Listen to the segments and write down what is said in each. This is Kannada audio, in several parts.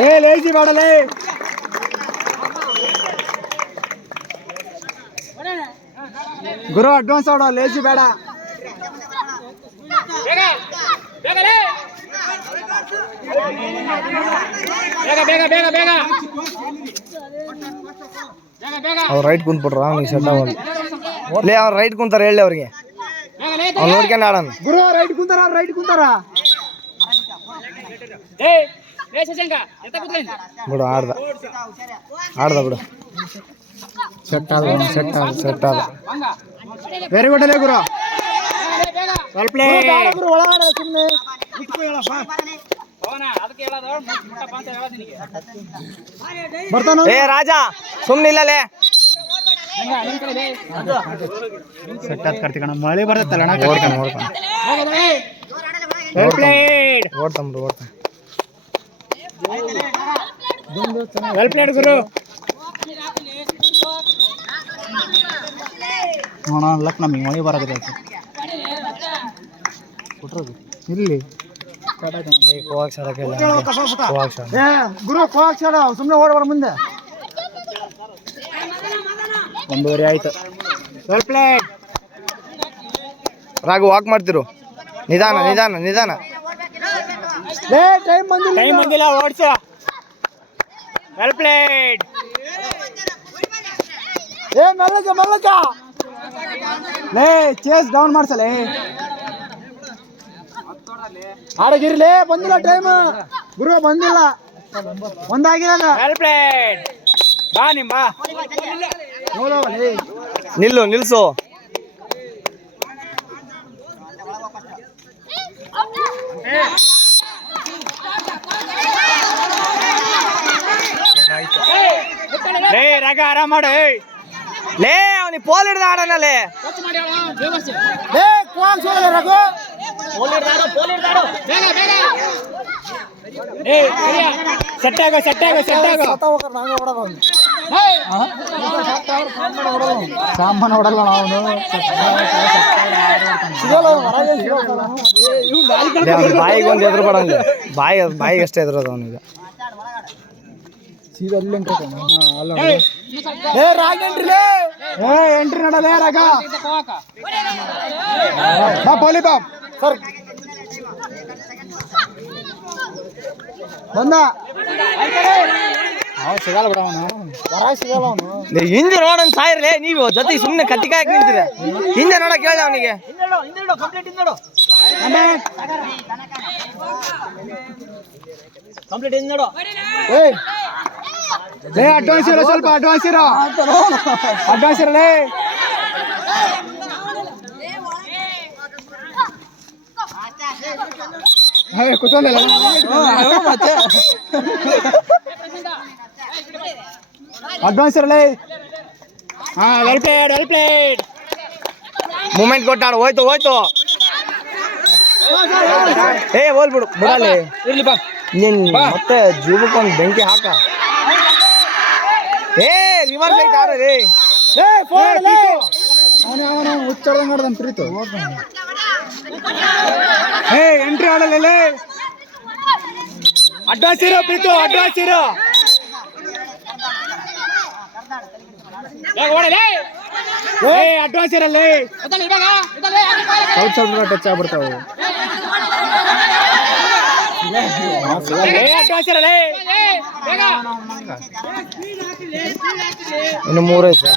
ಏ ಲೇಜಿ ಮಾಡಲೇ ಗುರು ಅಡ್ವಾನ್ಸ್ ಆಡೋ ಲೇಜಿ ಬೇಡ ಅವ್ರು ರೈಟ್ ಕುಂತ್ಬಿಟ್ರು ಅವ್ನಿಗೆ ಸೆಟ್ ಅವ್ರು ರೈಟ್ ಕುಂತಾರೆ ಹೇಳಿ ಅವ್ರಿಗೆ ನೋಡ್ಕೊಂಡು ಆಡೋಣ. ಗುರು ರೈಟ್ ಕುಂತಾರ ರೈಟ್ ಕುಂತಾರ. ಬಿಡು ಆಡ್ದ. ಆಡ್ದ ಬಿಡು. ಸೆಟ್ ಆದ ಸೆಟ್ ಆದ ಸೆಟ್ ಆದ. ವೆರಿ ಗುಡ್ ಅಲ್ಲೇ ಗುರು. ಒಳಗಡೆ ಸುಮ್ಮನೆ ಬರ್ತಾನ ಏ ರಾಜ ಸುಮ್ಮನೆ ಮಳೆ ಬರ್ತೈತಲ್ಲ ಅಣ್ಣ ಓಡ್ತಾನೆ ಓಡ್ತಾನೆ. ಓಡ್ತಾನ ಪ್ಲೇಡ್ ಓಡ್ತಾನೆ ಬಿಡು ಓಡ್ತಾನೆ. ವೆಲ್ ಪ್ಲೇಡ್ ಗುರು. ನೋಡೋಣ ಲಕ್ ನಮಗೆ ಮಳೆ ಬರಕತ್ತೈತಿ ಇಲ್ಲಿ. ಗುರು ಕೋಕ್ ಸಡ ಸುಮ್ಮನೆ ಓಡಬೇಡ ಮುಂದೆ. ಒಂದೂವರೆ ಆಯ್ತು. ಹೆಲ್ಪ್ಲೇಟ್ ರಾಘು ವಾಕ್ ಮಾಡ್ತಿರು. ನಿಧಾನ ನಿಧಾನ ನಿಧಾನ. ಏ ಟೈಮ್ ಬಂದಿಲ್ಲ ಟೈಮ್ ಬಂದಿಲ್ಲ ಓಡ್ಸ. ವೆಲ್ ಪ್ಲೇಡ್ ಏ ಮಲ್ಲಕ ಮೆಲ್ಲಕ ಲೇ ಚೇಸ್ ಡೌನ್ ಮಾಡ್ಸಲೇ ಆಡಗಿರ್ಲೇ ಬಂದಿಲ್ಲ ಟೈಮ್ ಗುರು ಬಂದಿಲ್ಲ. ಒಂದಾಗಿರಲ್ಲ. ವೆಲ್ ಪ್ಲೇಡ್ ಬಾ ನಿಮ್ ಬಾ ನಿಲ್ಲು ನಿಲ್ಸು. ಲೇ ರಗ ಆರಾಮ ಮಾಡು ಲೇ ಅವನಿಗೆ ಪೋಲ್ ಹಿಡ್ದ ಲೇ. ಸೋಲ ರಘು. ಸಾಮಾನು ಹೊಡಲ್ವ ಅವನು ಲೇ, ಅವ್ನ್ ಬಾಯಿಗೆ ಒಂದು ಎದುರು ಬಡಂಗ ಬಾಯಿ ಬಾಯಿಗೆ ಅಷ್ಟೇ ಎದುರೋದು ಅವನಿಗೆ ಏ ರಾಗ ಎಂಟ್ರಿ ಲೇ ಏ ಎಂಟ್ರಿ ನೋಡಲೇ ರಾಗ ಬಾ ಪೋಲಿ ಬಾ ಸರ್ ಬಂದ ಅವ ಸಿಗಲ್ಲ ಬಿಡ ಅವನು. ಹೊರ ಸಿಗಲ್ಲ ಅವನು. ಲೇ, ಹಿಂದೆ ನೋಡನ್ ಸಾಯಿರ್ಲೆ ನೀವು ಜೊತೆಗೆ ಸುಮ್ಮನೆ ಕಟ್ಟಿಕಾಯಕ್ ನಿಂತಿದೆ. ಹಿಂದೆ ನೋಡಕ್ ಹೇಳ ಅವನಿಗೆ. ಏ ಲೇ ಅಡ್ವಾನ್ಸ್ ಇರೋ ಸ್ವಲ್ಪ ಅಡ್ವಾನ್ಸ್ ಇರೋ. ಅಡ್ವಾನ್ಸ್ ಇರಲೇ ಹೇ ಕೂತ್ಕೊಂಡಲ್ಲ ಅಡ್ವಾನ್ಸ್ ಇರಲೇ. ಹಾ well played well played moment ಕೊಟ್ಟಾಡು ಹೋಯ್ತು ಹೋಯ್ತು. ಏ ಹೋಲ್ ಬಿಡು ಬಿಡಲಿ. ಇರ್ಲಿ ಬಾ. ನಿನ್ ಮತ್ತೆ ಜೀವಕ್ಕೊಂದು ಬೆಂಕಿ ಹಾಕ. ಏ ರಿವರ್ಸ್ ಐತೆ ಆಡ ರೀ? ಏ ಫೋನ್ ಲೇ. ಅವನ ಅವನ ಆಡ್ದನ್ ಪ್ರೀತು ಏ ಎಂಟ್ರಿ ಆಡಲ್ಲ ಅಡ್ವಾನ್ಸ್ ಇರೋ ಪ್ರೀತು ಅಡ್ವಾನ್ಸ್ ಇರೋ. ಏ ಅಡ್ವಾನ್ಸ್ ಇರಲ್ಲೇ ಸ್ವಲ್ಪ ಸ್ವಲ್ಪ ಟಚ್ ಆಗ್ಬಿಡ್ತಾವೆ. ಅಡ್ವಾನ್ಸ್ ಇರಲ್ಲೇ ಇನ್ನು ಮೂರು ಐತೆ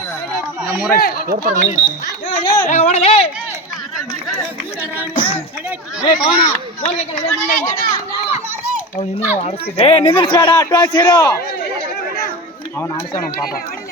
ಏ ನಿಂದಿರ್ಸ್ಬೇಡ ಅಡ್ವಾನ್ಸ್ ಇರೋ. ಅವನು ಆಡ್ಸೋಣ ಪಾಪ.